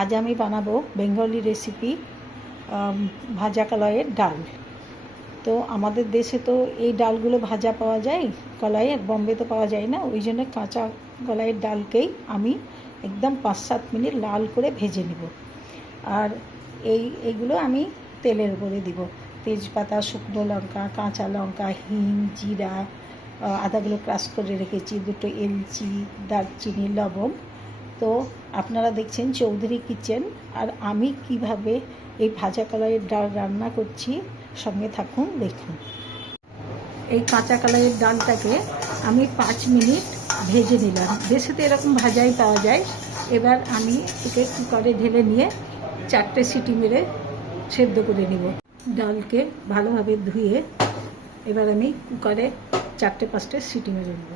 আজ আমি বানাবো বেঙ্গলি রেসিপি ভাজা কলাইয়ের ডাল। তো আমাদের দেশে তো এই ডালগুলো ভাজা পাওয়া যায়, কলাইয়ের বম্বেতে পাওয়া যায় না, ওই জন্য কাঁচা কলাইয়ের ডালকেই আমি একদম 5-7 মিনিট লাল করে ভেজে নেব। আর এইগুলো আমি তেলের উপরে দিব। তেজপাতা, শুকনো লঙ্কা, কাঁচা লঙ্কা, হিং, জিরা, আদাগুলো ক্রাশ করে রেখেছি, 2টো এলচি, দারচিনি, লবঙ্গ। তো আপনারা দেখছেন চৌধুরী কিচেন, আর আমি কিভাবে এই ভাজা কলাইয়ের ডাল রান্না করছি, সঙ্গে থাকুন, দেখুন। এই কাঁচা কলাইয়ের ডালটাকে আমি 5 মিনিট ভেজে নিলাম। দেশে তো এরকম ভাজাই পাওয়া যায়। এবার আমি একে কুকারে ঢেলে নিয়ে 4টে সিটি মেরে সেদ্ধ করে নিব। ডালকে ভালোভাবে ধুয়ে এবার আমি কুকারে 4-5টে সিটি মেরে নেব।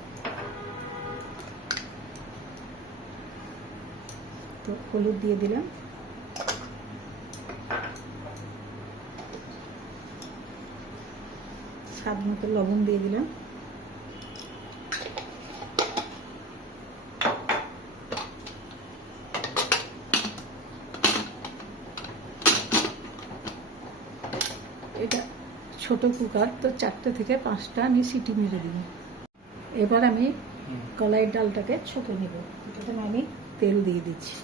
তো হলুদ দিয়ে দিলাম, স্বাদ মতো লবণ দিয়ে দিলাম, এটা ছোট কুকার, তো 4টে থেকে 5টা আমি সিটি মেরে দিব। এবার আমি কলাইয়ের ডালটাকে ছোটো নেব। প্রথমে আমি তেল দিয়ে দিচ্ছি,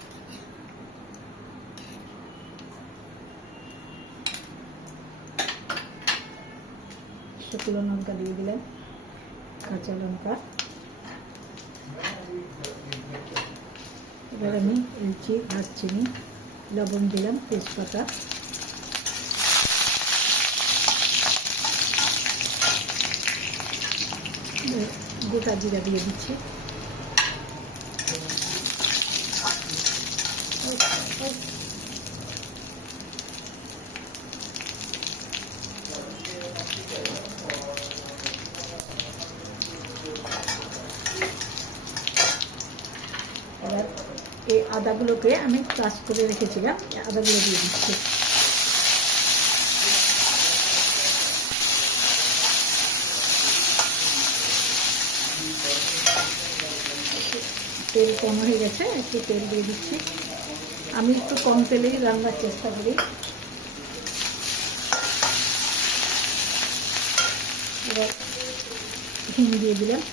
শুকনো লঙ্কা দিয়ে দিলাম, কাঁচা লঙ্কা, এবার আমি এলচি, দারচিনি, লবণ দিলাম, তেজপাতা, গোটা জিরা দিয়ে দিচ্ছি, এবার এই আদাগুলোকে আমি ক্রাশ করে রেখেছিলাম, আদাগুলো দিয়ে দিচ্ছি। তেল কম হয়ে গেছে, একটু তেল দিয়ে দিচ্ছি। আমি একটু কম তেলেই রান্নার চেষ্টা করি। এবার হিং দিয়ে দিলাম,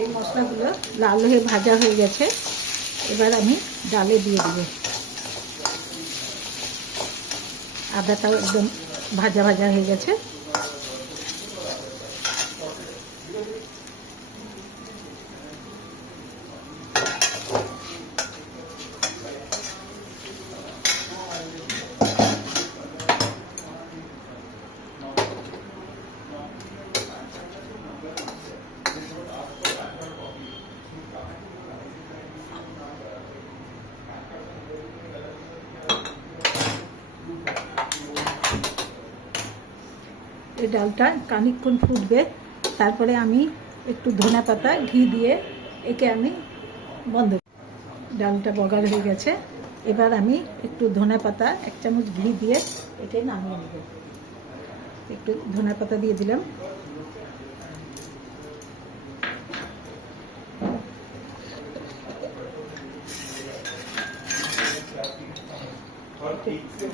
এই মশলাগুলো লাল হয়ে ভাজা হয়ে গেছে। এবার আমি ডালে দিয়ে দেবো। আদাটাও একদম ভাজা ভাজা হয়ে গেছে। এই ডালটা খানিকক্ষণ ফুটবে, তারপরে আমি একটু ধনেপাতা, ঘি দিয়ে একে আমি বন্ধ। ডালটা বগার হয়ে গেছে। এবার আমি একটু ধনেপাতা, 1 চামচ ঘি দিয়ে একে নামিয়ে নেব। একটু ধনেপাতা দিয়ে দিলাম,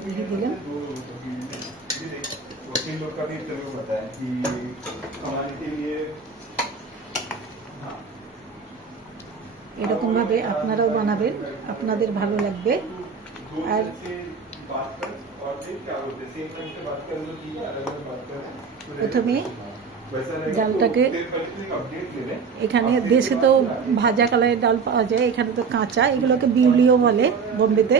ঘি দিলাম। এরকম ভাবে আপনারাও বানাবেন, আপনাদের ভালো লাগবে। আর প্রথমে ডালটাকে, এখানে দেশে তো ভাজা কলাইয়ের ডাল পাওয়া যায়, এখানে তো কাঁচা, এগুলোকে বিউলিও বলে বোম্বেতে।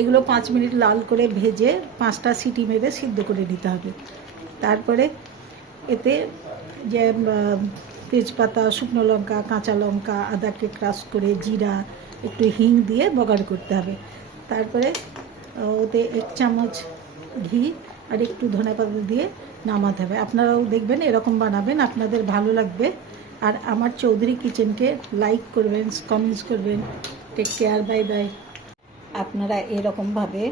এগুলো 5 মিনিট লাল করে ভেজে 5টা সিটি মেরে সিদ্ধ করে নিতে হবে। তারপরে এতে যে তেজপাতা, শুকনো লঙ্কা, কাঁচা লঙ্কা, আদাকে ক্রাশ করে, জিরা, একটু হিং দিয়ে বগার করতে হবে। তারপরে ওতে 1 চামচ ঘি আর একটু ধনেপাতা দিয়ে নামাতে হবে। আপনারাও দেখবেন এরকম বানাবেন, আপনাদের ভালো লাগবে। আর আমার চৌধুরী কিচেনকে লাইক করবেন, কমেন্টস করবেন, টেক কেয়ার, বাই বাই। আপনারা এরকমভাবে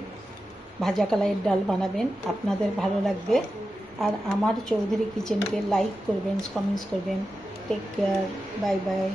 ভাজা কলাইয়ের ডাল বানাবেন, আপনাদের ভালো লাগবে। আর আমার চৌধুরী কিচেনকে লাইক করবেন, কমেন্টস করবেন। Take care, bye by.